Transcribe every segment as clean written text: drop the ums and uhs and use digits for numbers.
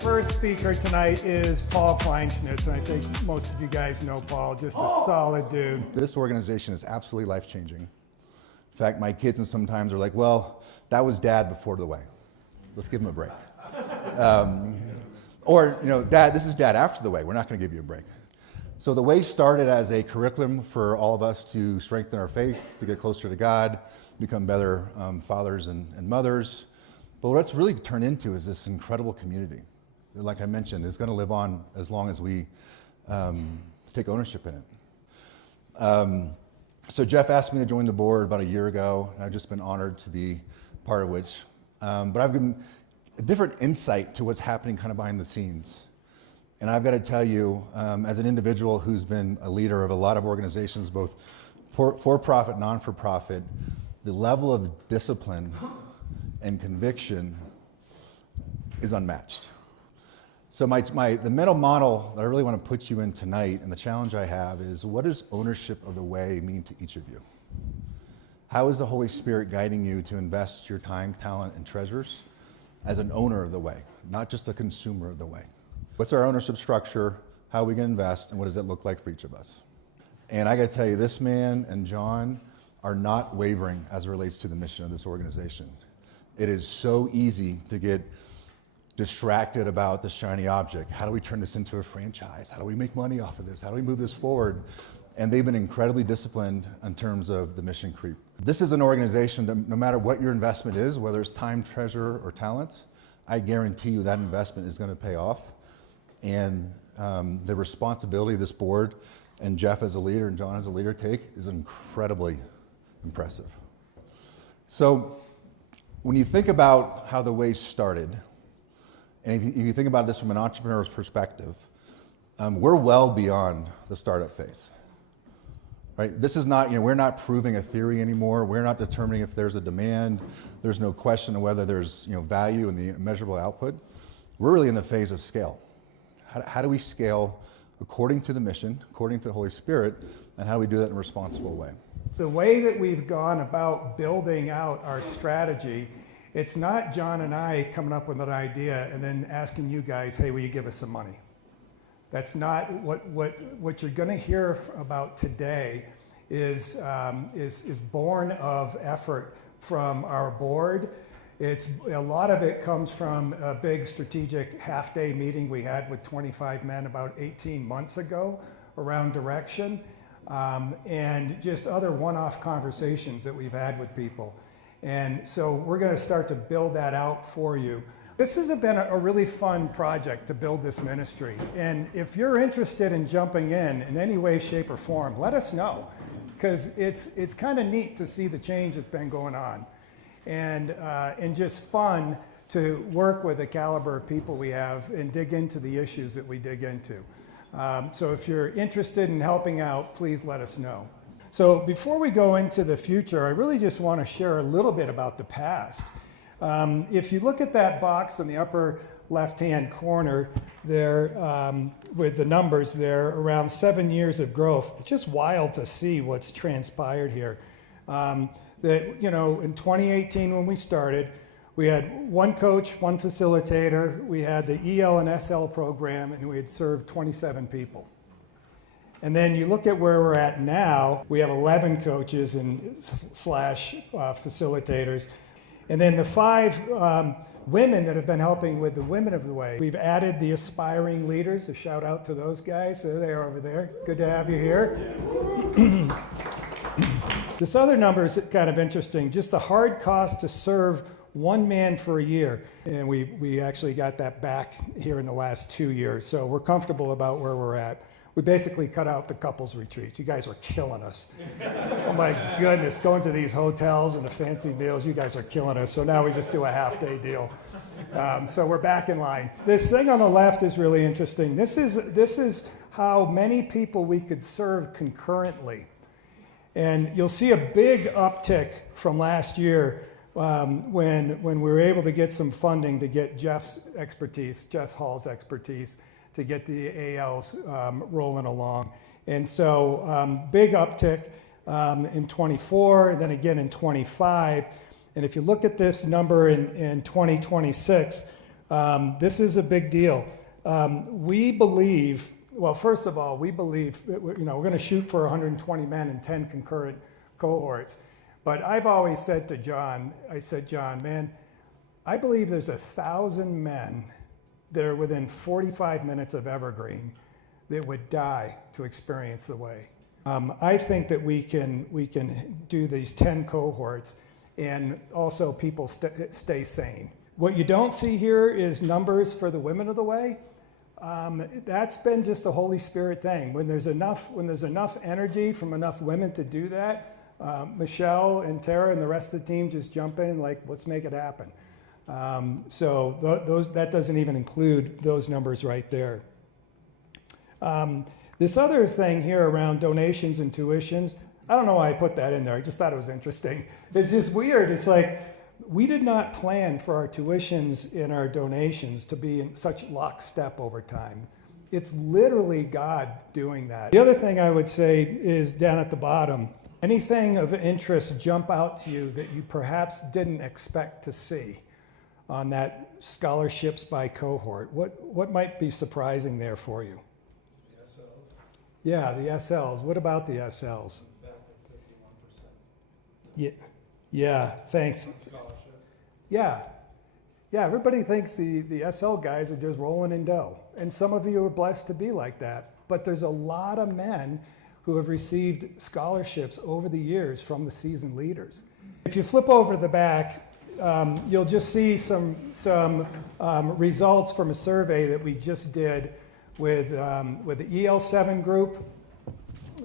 first speaker tonight is Paul Kleinschnitz, and I think most of you guys know Paul, just a solid dude. This organization is absolutely life-changing. In fact, my kids and sometimes are like, well, that was Dad before the way. Let's give him a break. Or, Dad, this is Dad after the way. We're not going to give you a break. So the way started as a curriculum for all of us to strengthen our faith, to get closer to God, become better fathers and mothers. But what it's really turned into is this incredible community. Like I mentioned, is going to live on as long as we take ownership in it. So Jeff asked me to join the board about a year ago, and I've just been honored to be part of which. But I've given a different insight to what's happening kind of behind the scenes. And I've got to tell you, as an individual who's been a leader of a lot of organizations, both for-profit, non-for-profit, the level of discipline and conviction is unmatched. So the mental model that I really want to put you in tonight, and the challenge I have, is what does ownership of the way mean to each of you? How is the Holy Spirit guiding you to invest your time, talent, and treasures as an owner of the way, not just a consumer of the way? What's our ownership structure? How are we going to invest? And what does it look like for each of us? And I got to tell you, this man and John are not wavering as it relates to the mission of this organization. It is so easy to get distracted about the shiny object. How do we turn this into a franchise? How do we make money off of this? How do we move this forward? And they've been incredibly disciplined in terms of the mission creep. This is an organization that no matter what your investment is, whether it's time, treasure, or talent, I guarantee you that investment is going to pay off. And the responsibility this board and Jeff as a leader and John as a leader take is incredibly impressive. So when you think about how the way started, and if you think about this from an entrepreneur's perspective, we're well beyond the startup phase. Right? This is not, we're not proving a theory anymore. We're not determining if there's a demand. There's no question of whether there's value in the measurable output. We're really in the phase of scale. How do we scale according to the mission, according to the Holy Spirit, and how do we do that in a responsible way? The way that we've gone about building out our strategy, it's not John and I coming up with an idea and then asking you guys, hey, will you give us some money? That's not what you're going to hear about today is born of effort from our board. A lot of it comes from a big strategic half-day meeting we had with 25 men about 18 months ago around direction, and just other one-off conversations that we've had with people. And so we're going to start to build that out for you. This has been a really fun project to build this ministry. And if you're interested in jumping in any way, shape, or form, let us know, because it's kind of neat to see the change that's been going on. And just fun to work with the caliber of people we have and dig into the issues that we dig into. So if you're interested in helping out, please let us know. So before we go into the future, I really just want to share a little bit about the past. If you look at that box in the upper left-hand corner there with the numbers there, around 7 years of growth, it's just wild to see what's transpired here. That, in 2018 when we started, we had one coach, one facilitator, we had the EL and SL program, and we had served 27 people. And then you look at where we're at now, we have 11 coaches and slash facilitators. And then the 5 women that have been helping with the Women of the Way. We've added the aspiring leaders, a shout out to those guys. There they are over there. Good to have you here. This other number is kind of interesting, just the hard cost to serve one man for a year. And we actually got that back here in the last 2 years. So we're comfortable about where we're at. We basically cut out the couples retreats. You guys are killing us. Oh my goodness, going to these hotels and the fancy meals, you guys are killing us. So now we just do a half-day deal. So we're back in line. This thing on the left is really interesting. This is how many people we could serve concurrently. And you'll see a big uptick from last year when we were able to get some funding to get Jeff Hall's expertise, to get the ALs rolling along. And so big uptick in 24, and then again in 25. And if you look at this number in 2026, This is a big deal. We believe, well, first of all, we believe that we're going to shoot for 120 men in 10 concurrent cohorts. But I've always said to John, John, man, I believe there's 1,000 men that are within 45 minutes of Evergreen that would die to experience the way. I think that we can do these 10 cohorts and also people stay sane. What you don't see here is numbers for the Women of the Way. That's been just a Holy Spirit thing. When there's enough energy from enough women to do that, Michelle and Tara and the rest of the team just jump in and like, let's make it happen. That doesn't even include those numbers right there. This other thing here around donations and tuitions, I don't know why I put that in there. I just thought it was interesting. It's just weird. It's like, we did not plan for our tuitions and our donations to be in such lockstep over time. It's literally God doing that. The other thing I would say is down at the bottom, anything of interest jump out to you that you perhaps didn't expect to see on that scholarships by cohort? What might be surprising there for you? The SLs. Yeah, the SLs. What about the SLs? The fact that 51%. Yeah, thanks. Scholarship. Yeah, everybody thinks the SL guys are just rolling in dough. And some of you are blessed to be like that. But there's a lot of men who have received scholarships over the years from the seasoned leaders. If you flip over to the back, you'll just see some results from a survey that we just did with the EL7 group,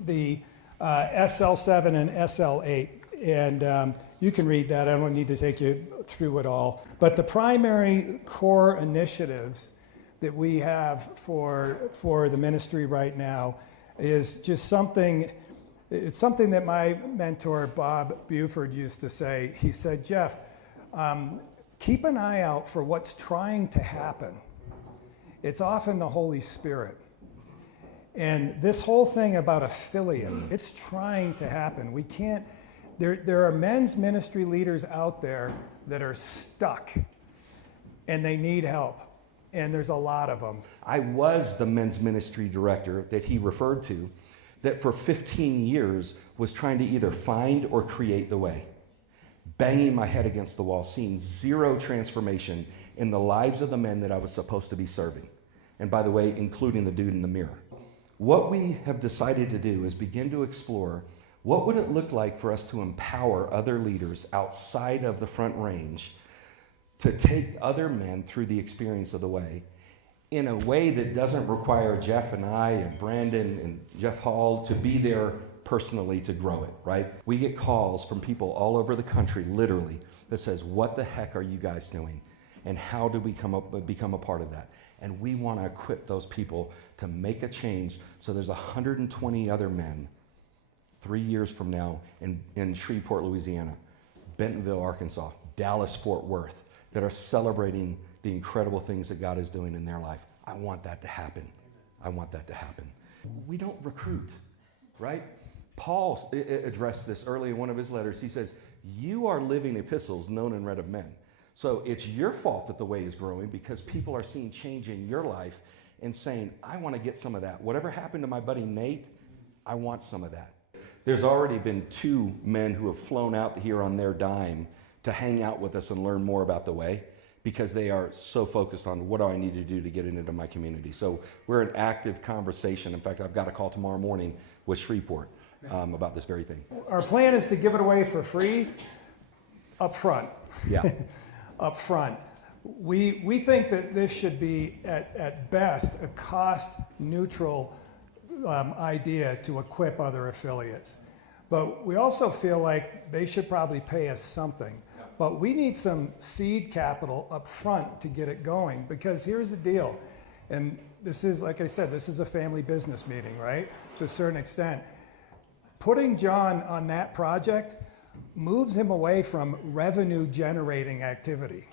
the SL7 and SL8. And you can read that. I don't need to take you through it all. But the primary core initiatives that we have for the ministry right now is just something, it's something that my mentor, Bob Buford, used to say. He said, Jeff, keep an eye out for what's trying to happen. It's often the Holy Spirit. And this whole thing about affiliates, it's trying to happen. We can't, there are men's ministry leaders out there that are stuck and they need help. And there's a lot of them. I was the men's ministry director that he referred to that for 15 years was trying to either find or create the way. Banging my head against the wall, seeing zero transformation in the lives of the men that I was supposed to be serving. And by the way, including the dude in the mirror. What we have decided to do is begin to explore what would it look like for us to empower other leaders outside of the front range to take other men through the experience of the way in a way that doesn't require Jeff and I and Brandon and Jeff Hall to be there personally to grow it, right? We get calls from people all over the country, literally, that says, what the heck are you guys doing? And how do we become a part of that? And we want to equip those people to make a change so there's 120 other men 3 years from now in Shreveport, Louisiana, Bentonville, Arkansas, Dallas, Fort Worth, that are celebrating the incredible things that God is doing in their life. I want that to happen. I want that to happen. We don't recruit, right? Paul addressed this early in one of his letters. He says, you are living epistles known and read of men. So it's your fault that the way is growing because people are seeing change in your life and saying, I want to get some of that. Whatever happened to my buddy Nate, I want some of that. There's already been 2 men who have flown out here on their dime to hang out with us and learn more about the way because they are so focused on what do I need to do to get into my community. So we're in active conversation. In fact, I've got a call tomorrow morning with Shreveport about this very thing. Our plan is to give it away for free up front. Yeah. Up front. We think that this should be at best a cost neutral idea to equip other affiliates. But we also feel like they should probably pay us something. But we need some seed capital up front to get it going because here's the deal. And this is, like I said, this is a family business meeting, right? To a certain extent. Putting John on that project moves him away from revenue generating activity.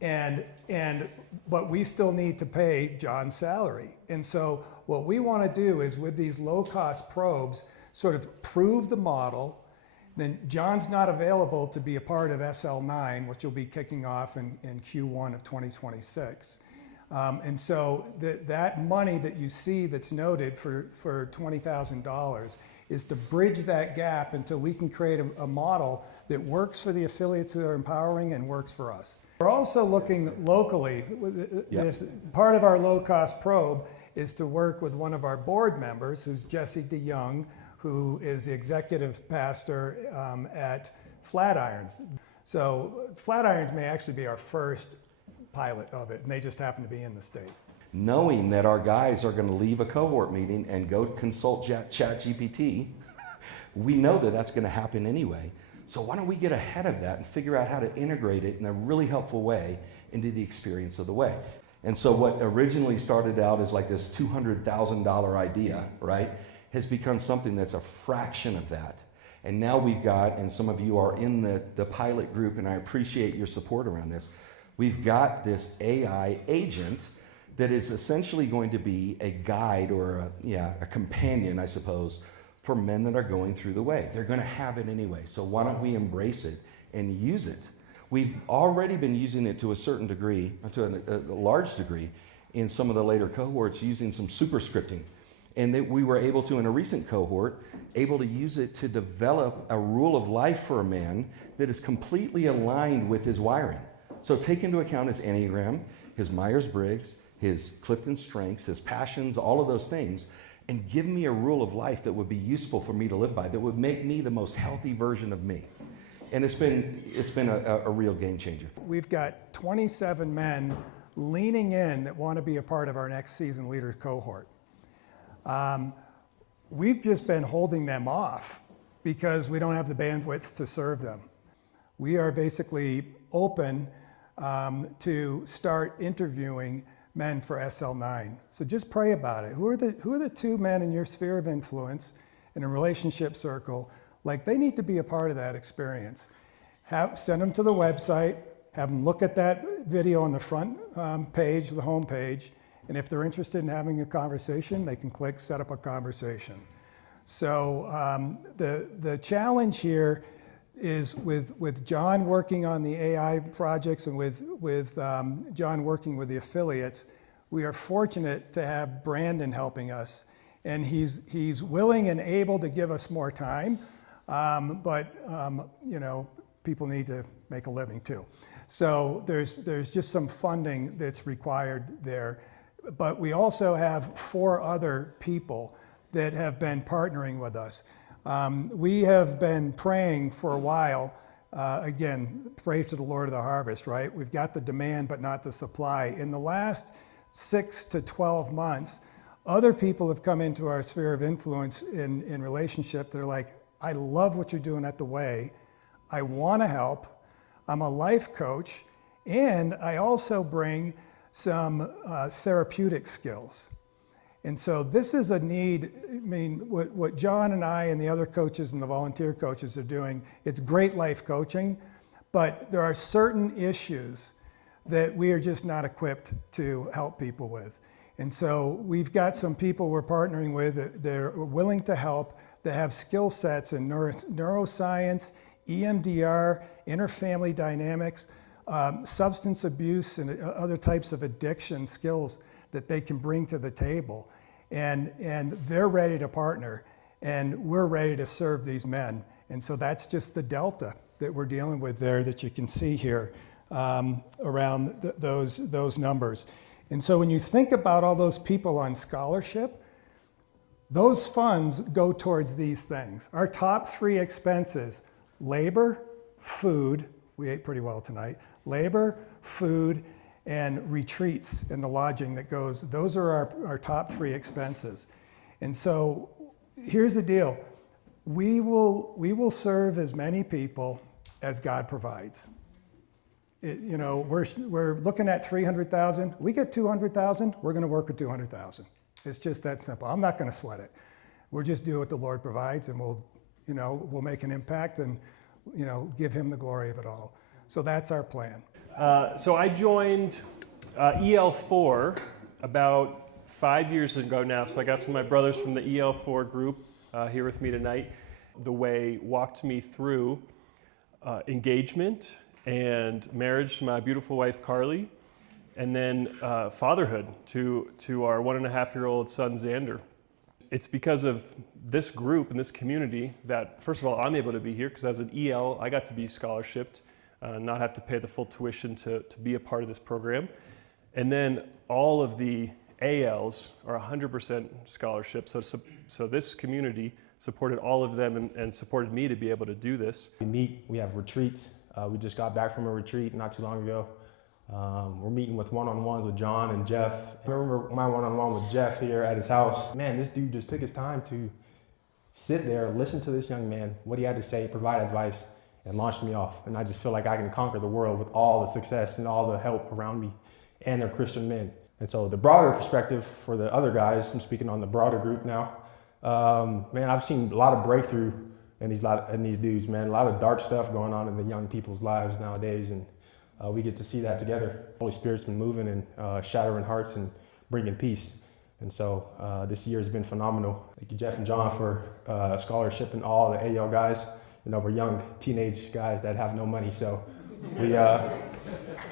But we still need to pay John's salary. And so what we want to do is with these low cost probes, sort of prove the model, then John's not available to be a part of SL9, which will be kicking off in Q1 of 2026. And so that money that you see that's noted for $20,000 is to bridge that gap until we can create a model that works for the affiliates who are empowering and works for us. We're also looking locally. Part of our low-cost probe is to work with one of our board members, who's Jesse DeYoung, who is the executive pastor at Flatirons. So Flatirons may actually be our first pilot of it, and they just happen to be in the state. Knowing that our guys are going to leave a cohort meeting and go consult ChatGPT, we know that that's going to happen anyway. So why don't we get ahead of that and figure out how to integrate it in a really helpful way into the experience of the way? And so what originally started out as like this $200,000 idea, right, has become something that's a fraction of that. And now we've got, and some of you are in the pilot group, and I appreciate your support around this, we've got this AI agent that is essentially going to be a guide or a companion, I suppose, for men that are going through the way. They're going to have it anyway, so why don't we embrace it and use it? We've already been using it to a certain degree, to a large degree, in some of the later cohorts using some superscripting. And that we were able to, in a recent cohort, able to use it to develop a rule of life for a man that is completely aligned with his wiring. So take into account his Enneagram, his Myers-Briggs, his Clifton Strengths, his passions, all of those things, and give me a rule of life that would be useful for me to live by, that would make me the most healthy version of me. And it's been a real game changer. We've got 27 men leaning in that want to be a part of our next season leader cohort. We've just been holding them off because we don't have the bandwidth to serve them. We are basically open to start interviewing men for SL9. So just pray about it. Who are the two men in your sphere of influence in a relationship circle? Like, they need to be a part of that experience. Send them to the website, have them look at that video on the front page, the home page, and if they're interested in having a conversation, they can click set up a conversation. So the challenge here is with John working on the AI projects and with John working with the affiliates, we are fortunate to have Brandon helping us. And he's willing and able to give us more time, but you know, people need to make a living too. So there's just some funding that's required there. But we also have 4 other people that have been partnering with us. We have been praying for a while, again, praise to the Lord of the harvest, right? We've got the demand, but not the supply. In the last 6 to 12 months, other people have come into our sphere of influence in relationship. They're like, I love what you're doing at The Way. I want to help. I'm a life coach, and I also bring some therapeutic skills. And so this is a need. I mean, what John and I and the other coaches and the volunteer coaches are doing, it's great life coaching, but there are certain issues that we are just not equipped to help people with. And so we've got some people we're partnering with that they're willing to help, that have skill sets in neuroscience, EMDR, interfamily dynamics, substance abuse, and other types of addiction skills that they can bring to the table. And they're ready to partner, and we're ready to serve these men. And so that's just the delta that we're dealing with there that you can see here around those numbers. And so when you think about all those people on scholarship, those funds go towards these things. Our top 3 expenses: labor, food, we ate pretty well tonight, labor, food, and retreats and the lodging that goes. Those are our top 3 expenses. And so here's the deal. We will serve as many people as God provides. You know, we're looking at 300,000. We get 200,000, we're going to work with 200,000. It's just that simple. I'm not going to sweat it. We'll just do what the Lord provides, and we'll make an impact and, give Him the glory of it all. So that's our plan. So I joined EL4 about 5 years ago now. So I got some of my brothers from the EL4 group here with me tonight. the way walked me through engagement and marriage to my beautiful wife Carly, and then fatherhood to our 1.5-year-old son Xander. It's because of this group and this community that, first of all, I'm able to be here, because as an EL, I got to be scholarshiped, not have to pay the full tuition to be a part of this program. And then all of the ALs are 100% scholarship. So this community supported all of them and supported me to be able to do this. We meet, we have retreats. We just got back from a retreat not too long ago. We're meeting with one-on-ones with John and Jeff. I remember my one-on-one with Jeff here at his house. Man, this dude just took his time to sit there, listen to this young man, what he had to say, provide advice, and launched me off. And I just feel like I can conquer the world with all the success and all the help around me, and they're Christian men. And so the broader perspective for the other guys, I'm speaking on the broader group now, man, I've seen a lot of breakthrough in these dudes, man. A lot of dark stuff going on in the young people's lives nowadays, and we get to see that together. Holy Spirit's been moving and shattering hearts and bringing peace. And so this year has been phenomenal. Thank you, Jeff and John, for scholarship and all the AL guys. You know, we're young teenage guys that have no money, so we. A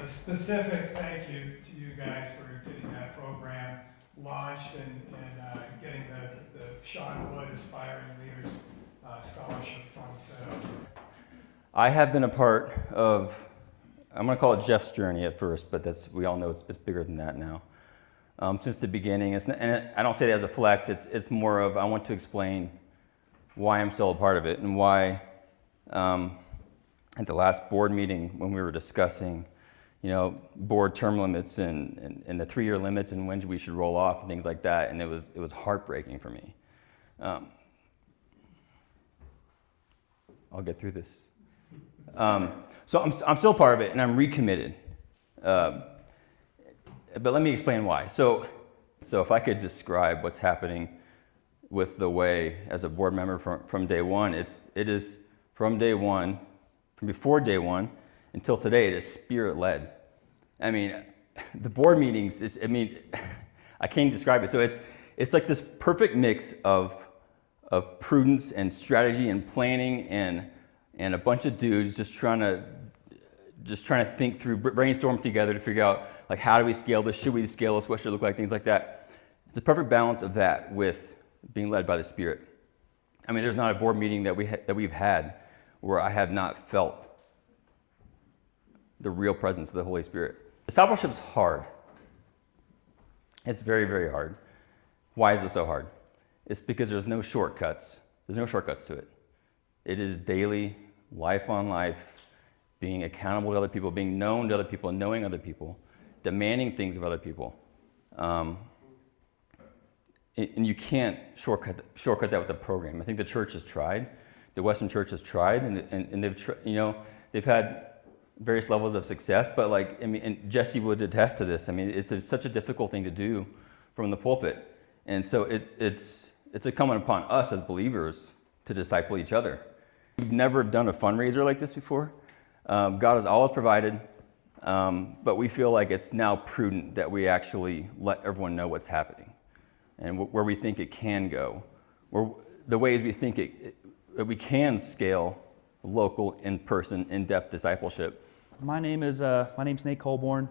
specific thank you to you guys for getting that program launched and getting the Sean Wood Aspiring Leaders Scholarship Fund set up. I have been a part of, I'm going to call it Jeff's journey at first, but we all know it's bigger than that now. Since the beginning, and I don't say that as a flex, it's more of I want to explain why I'm still a part of it, and why at the last board meeting when we were discussing, you know, board term limits and the 3-year limits and when we should roll off and things like that, and it was heartbreaking for me. I'll get through this. So I'm still part of it, and I'm recommitted. But let me explain why. So if I could describe what's happening with the way as a board member from day one, it is from day one, from before day one until today, it is spirit-led. I mean, the board meetings, I can't describe it. So it's like this perfect mix of prudence and strategy and planning and a bunch of dudes just trying to think through, brainstorm together to figure out, like, how do we scale this? Should we scale this? What should it look like? Things like that. It's a perfect balance of that with being led by the Spirit. I mean, there's not a board meeting that we've had where I have not felt the real presence of the Holy Spirit. Discipleship's hard. It's very, very hard. Why is it so hard? It's because there's no shortcuts. There's no shortcuts to it. It is daily, life on life, being accountable to other people, being known to other people, knowing other people, demanding things of other people. And you can't shortcut that with the program. I think the church has tried. The Western Church has tried, and they've had various levels of success. But and Jesse would attest to this. I mean, it's such a difficult thing to do from the pulpit, and so it's incumbent upon us as believers to disciple each other. We've never done a fundraiser like this before. God has always provided, but we feel like it's now prudent that we actually let everyone know what's happening and where we think it can go, the ways we think we can scale local, in-person, in-depth discipleship. My name's Nate Colborn.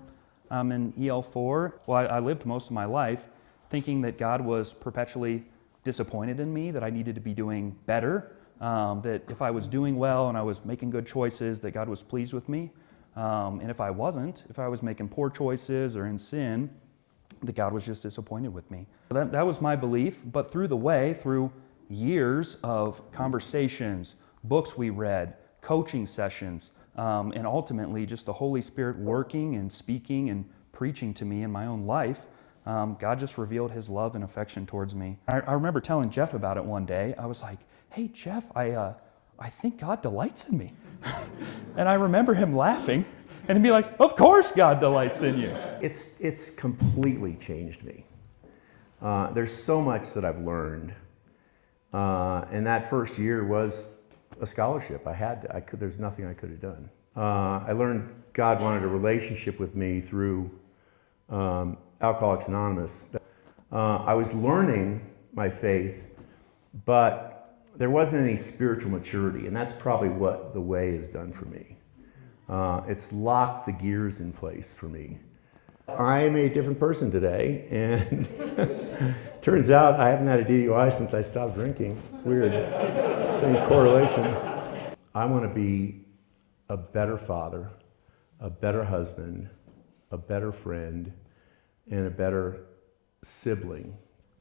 I'm in EL4. Well, I lived most of my life thinking that God was perpetually disappointed in me, that I needed to be doing better, that if I was doing well and I was making good choices, that God was pleased with me. And if I wasn't, if I was making poor choices or in sin, that God was just disappointed with me. That was my belief, but through years of conversations, books we read, coaching sessions, and ultimately just the Holy Spirit working and speaking and preaching to me in my own life, God just revealed His love and affection towards me. I remember telling Jeff about it one day. I was like, "Hey, Jeff, I think God delights in me." And I remember him laughing and he'd be like, "Of course God delights in you." It's completely changed me. There's so much that I've learned. And that first year was a scholarship. There's nothing I could have done. I learned God wanted a relationship with me through Alcoholics Anonymous. I was learning my faith, but there wasn't any spiritual maturity, and that's probably what the way has done for me. It's locked the gears in place for me. I am a different person today, and turns out I haven't had a DUI since I stopped drinking. It's weird. Same correlation. I want to be a better father, a better husband, a better friend, and a better sibling.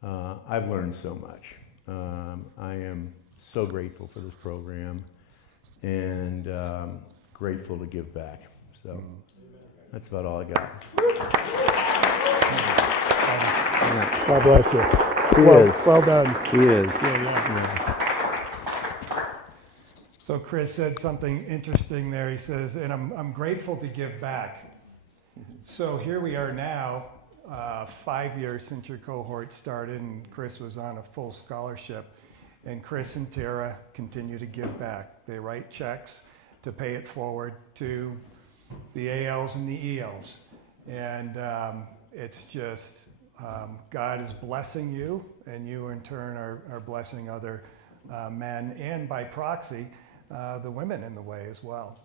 I've learned so much. I am so grateful for this program, and grateful to give back. So that's about all I got. God bless you. He is. Well done. He is. So Chris said something interesting there. He says, and I'm grateful to give back. So here we are now, 5 years since your cohort started, and Chris was on a full scholarship. And Chris and Tara continue to give back. They write checks to pay it forward to the ALs and the ELs. And it's just, God is blessing you, and you in turn are blessing other men, and by proxy, the women in the way as well.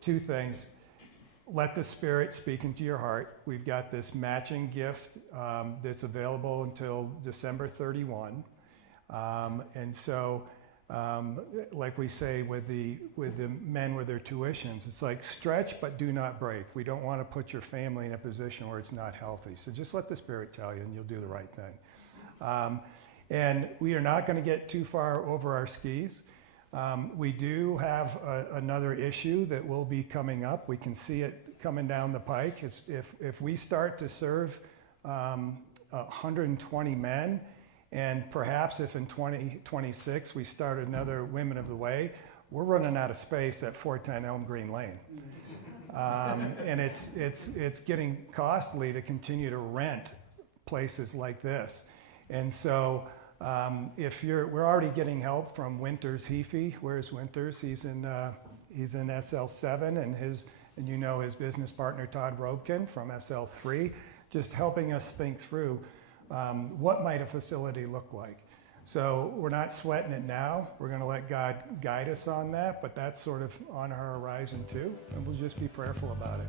Two things. Let the Spirit speak into your heart. We've got this matching gift that's available until December 31. And so, like we say with the men with their tuitions, it's like stretch but do not break. We don't want to put your family in a position where it's not healthy. So just let the Spirit tell you, and you'll do the right thing. And we are not going to get too far over our skis. We do have another issue that will be coming up. We can see it coming down the pike. If we start to serve 120 men, and perhaps if in 2026 we start another Women of the Way, we're running out of space at 410 Elm Green Lane. And it's getting costly to continue to rent places like this. And so we're already getting help from Winters Heafy. Where's Winters? He's in SL7, and his business partner Todd Robkin from SL3, just helping us think through what might a facility look like. So we're not sweating it now. We're going to let God guide us on that, but that's sort of on our horizon too, and we'll just be prayerful about it.